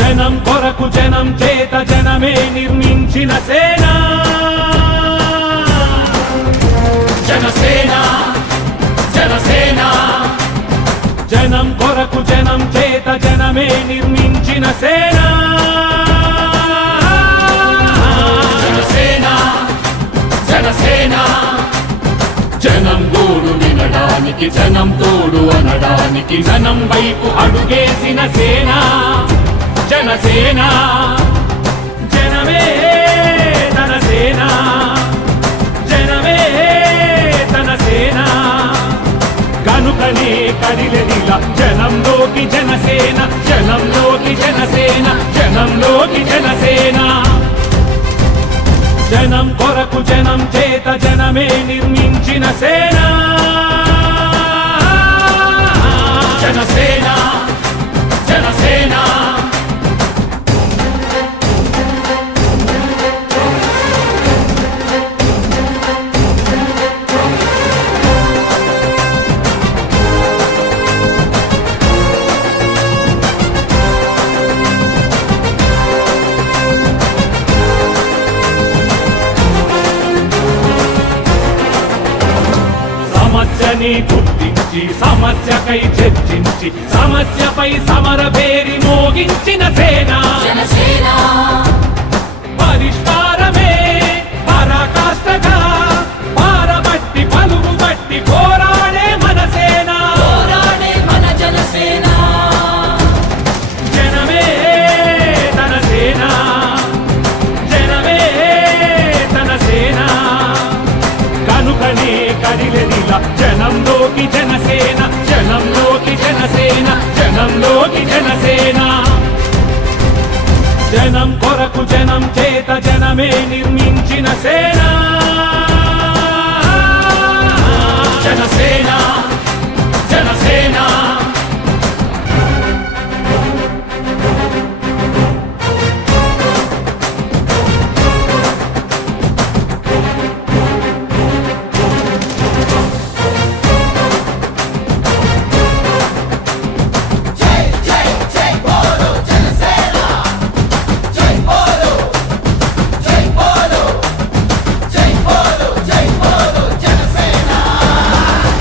జనం కొరకు జనం చేత జనమే నిర్మించిన సేన జనసేన జనసేన జనం కొరకు జనం చేత జనమే నిర్మించిన సేన జనసేన జనసేన జనం గోడు వినడానికి జనం తోడు అనడానికి జనం వైపు అడుగేసిన సేన జనసేన జనమే తన సేన జనమే తన సేన కనుకనే కదిలెదిలా జనంలోకి జనసేన జనంలోకి జనసేన జనంలోకి జనసేన జనం కొరకు జనం చేత జనమే నిర్మించిన సేన జనసేన జనసేన సమస్యని గుర్తించి సమస్యకై చర్చించి సమస్యపై సమర పేరి మోగించిన సేన జనసేన పరిష్కారమే పరాకాష్ఠగా పారబట్టి పలుగు బట్టి పోరాడే మన సేన పోరాడే మన జనసేన జనమే తన సేన జనమే తన సేన కనుకనే కదిలెదిలా జనంలోకి జనసేన జనంలోకి జనసేన జనంలోకి జనసేన జనం కొరకు జనం చేత జనమే నిర్మించిన సేన జనసేన జనసేన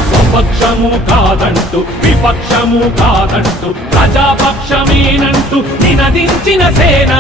స్వపక్షము కాదంటూ విపక్షము కాదంటూ ప్రజాపక్షమేనంటూ నినదించిన సేన